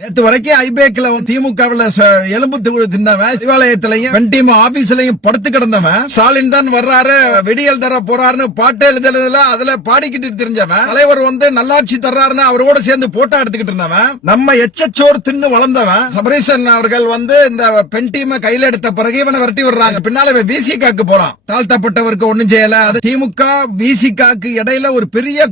நேத்து வரைக்கும் ஐபேக்ல திமுகவில் எலும்பு தின்னவன் சிவாலயத்திலையும் வெண்டீம் ஆபீஸ்லயும் படுத்து கிடந்தவன் ஸ்டாலின் தான் வர்றாரு வெடியல் தர போறாருன்னு பாட்டு எழுதல அதுல பாடிக்கிட்டு தெரிஞ்சவன் தலைவர் நல்லாட்சி தர்றாருன்னு அவரோட சேர்ந்து போட்டோ எடுத்துக்கிட்டு இருந்தவன் நம்ம எச்சச்சோர் தின்னு வளர்ந்தவன் சபரீசன் அவர்கள் இந்த பெண் டீமை கையில எடுத்த பிறகு இவனை விரட்டி விடுறாங்க. பின்னால விசிகாக்கு போறான். தாழ்த்தப்பட்டவருக்கு ஒண்ணும் செய்யல. அது திமுக விசிகாக்கு இடையில ஒரு பெரிய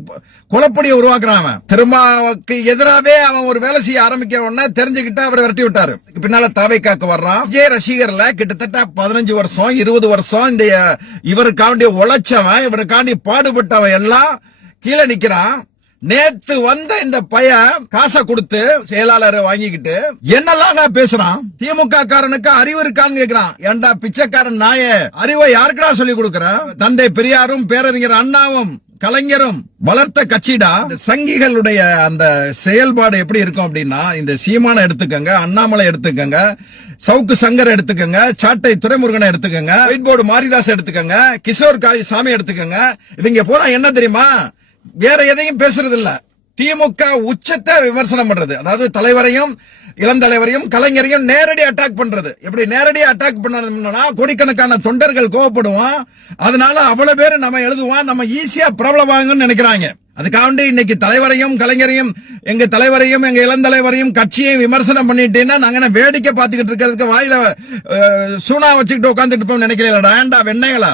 குழப்படியை உருவாக்குறான். திருமாவுக்கு எதிராவே அவன் ஒரு வேலை செய்ய ஆரம்பிக்க தெரிஞ்சுக்கிட்டு அவர் விரட்டி விட்டாரு. பின்னால தாவைக்காக்கு வர்றான். விஜய் ரசிகர்ல கிட்டத்தட்ட 15 வருஷம் 20 வருஷம் இந்த இவருக்காண்டி உழைச்சவன் இவருக்காண்டி பாடுபட்டவன் எல்லாம் கீழே நிக்கிறான். நேத்து இந்த பையன் காசை கொடுத்து செயலாளரை வாங்கிக்கிட்டு என்னெல்லாம் பேசுறான். திமுக காரனுக்கு அறிவு இருக்கான்னு கேக்குறான். ஏண்டா பிச்சைக்காரன் நாய அறிவை யாருக்குடா சொல்லி கொடுக்கற? தந்தை பெரியாரும் பேரறிஞர் அண்ணாவும் கலைஞரும் வளர்த்த கட்சிடா. சங்கிகளுடைய அந்த செயல்பாடு எப்படி இருக்கும் அப்படின்னா, இந்த சீமான எடுத்துக்கங்க, அண்ணாமலை எடுத்துக்கங்க, சவுக்கு சங்கர் எடுத்துக்கங்க, சாட்டை துரைமுருகனை எடுத்துக்கங்க, ஒயிட் போர்டு மாரிதாஸ் எடுத்துக்கங்க, கிஷோர் சாமி எடுத்துக்கங்க. இவங்க போனா என்ன தெரியுமா, வேற எதையும் பேசுறது இல்ல. திமுக உச்சத்தை விமர்சனம் பண்றது. அதாவது தலைவரையும் இளந்தலைவரையும் கலைஞரையும் நேரடி அட்டாக் பண்றது. எப்படி நேரடி அட்டாக் பண்ணா கோடிக்கணக்கான தொண்டர்கள் கோவப்படுவான். அதனால அவ்வளவு பேர் நம்ம எழுதுவான், நம்ம ஈஸியா பிரபலமாகும்னு நினைக்கிறாங்க. அதுக்காண்டி இன்னைக்கு தலைவரையும் கலைஞரையும் எங்க தலைவரையும் எங்க இளந்தலைவரையும் கட்சியையும் விமர்சனம் பண்ணிட்டேன்னா நாங்க வேடிக்கை பார்த்துக்கிட்டு இருக்கிறதுக்கு வாயில சூனா வச்சுக்கிட்டு உட்காந்துட்டு நினைக்கிறீங்களா? வெண்ணைகளா